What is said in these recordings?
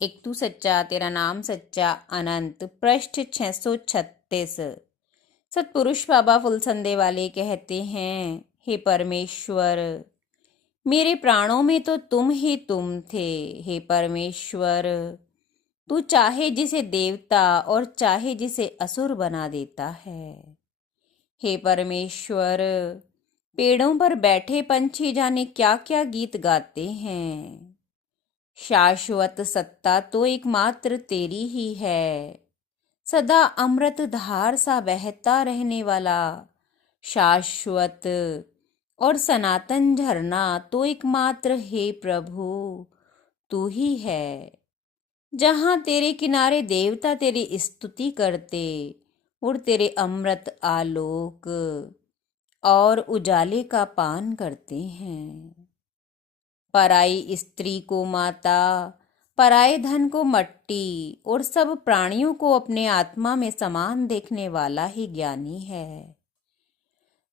एक तू सच्चा तेरा नाम सच्चा अनंत पृष्ठ 636। सतपुरुष बाबा फुलसंदे वाले कहते हैं, हे परमेश्वर, मेरे प्राणों में तो तुम ही तुम थे। हे परमेश्वर, तू चाहे जिसे देवता और चाहे जिसे असुर बना देता है। हे परमेश्वर, पेड़ों पर बैठे पंछी जाने क्या क्या गीत गाते हैं। शाश्वत सत्ता तो एकमात्र तेरी ही है। सदा अमृत धार सा बहता रहने वाला शाश्वत और सनातन झरना तो एकमात्र हे प्रभु तू ही है। जहां तेरे किनारे देवता तेरी स्तुति करते और तेरे अमृत आलोक और उजाले का पान करते हैं। पराई स्त्री को माता, पराए धन को मट्टी और सब प्राणियों को अपने आत्मा में समान देखने वाला ही ज्ञानी है।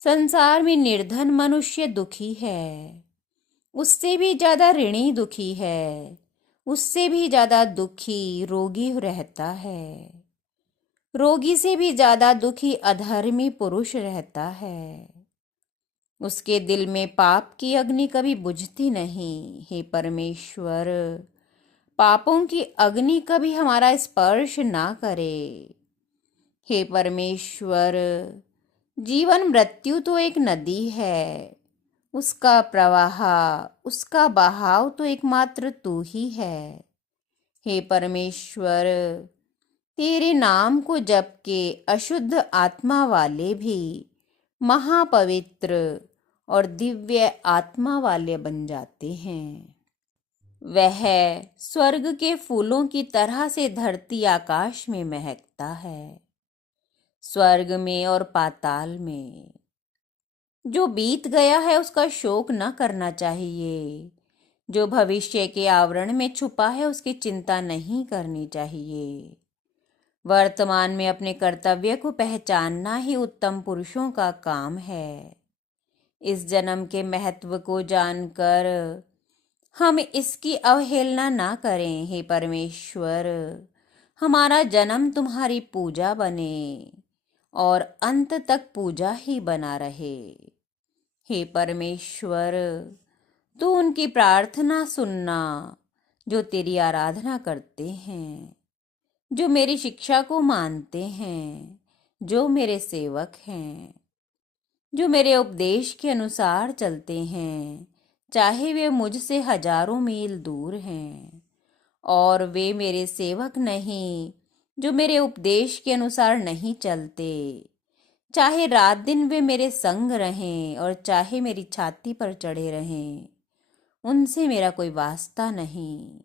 संसार में निर्धन मनुष्य दुखी है, उससे भी ज्यादा ऋणी दुखी है, उससे भी ज्यादा दुखी रोगी रहता है, रोगी से भी ज्यादा दुखी अधर्मी पुरुष रहता है। उसके दिल में पाप की अग्नि कभी बुझती नहीं। हे परमेश्वर, पापों की अग्नि कभी हमारा स्पर्श ना करे। हे परमेश्वर, जीवन मृत्यु तो एक नदी है, उसका प्रवाह, उसका बहाव तो एकमात्र तू ही है। हे परमेश्वर, तेरे नाम को जप के अशुद्ध आत्मा वाले भी महापवित्र और दिव्य आत्मा वाले बन जाते हैं। वह स्वर्ग के फूलों की तरह से धरती आकाश में महकता है। स्वर्ग में और पाताल में जो बीत गया है उसका शोक न करना चाहिए। जो भविष्य के आवरण में छुपा है उसकी चिंता नहीं करनी चाहिए। वर्तमान में अपने कर्तव्य को पहचानना ही उत्तम पुरुषों का काम है। इस जन्म के महत्व को जानकर हम इसकी अवहेलना ना करें। हे परमेश्वर, हमारा जन्म तुम्हारी पूजा बने और अंत तक पूजा ही बना रहे। हे परमेश्वर, तू उनकी प्रार्थना सुनना जो तेरी आराधना करते हैं, जो मेरी शिक्षा को मानते हैं, जो मेरे सेवक हैं, जो मेरे उपदेश के अनुसार चलते हैं, चाहे वे मुझसे हजारों मील दूर हैं। और वे मेरे सेवक नहीं जो मेरे उपदेश के अनुसार नहीं चलते, चाहे रात दिन वे मेरे संग रहें और चाहे मेरी छाती पर चढ़े रहें, उनसे मेरा कोई वास्ता नहीं।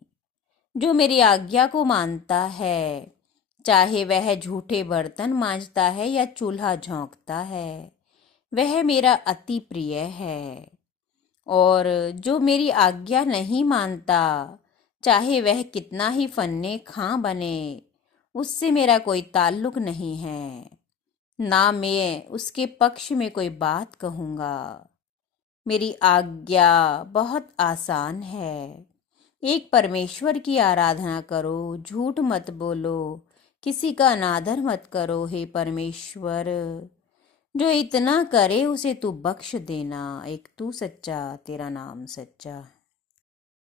जो मेरी आज्ञा को मानता है, चाहे वह झूठे बर्तन मांजता है या चूल्हा झोंकता है, वह मेरा अति प्रिय है। और जो मेरी आज्ञा नहीं मानता, चाहे वह कितना ही फन्ने खां बने, उससे मेरा कोई ताल्लुक नहीं है, ना मैं उसके पक्ष में कोई बात कहूँगा। मेरी आज्ञा बहुत आसान है। एक परमेश्वर की आराधना करो, झूठ मत बोलो, किसी का अनादर मत करो। हे परमेश्वर, जो इतना करे उसे तू बख्श देना। एक तू सच्चा तेरा नाम सच्चा।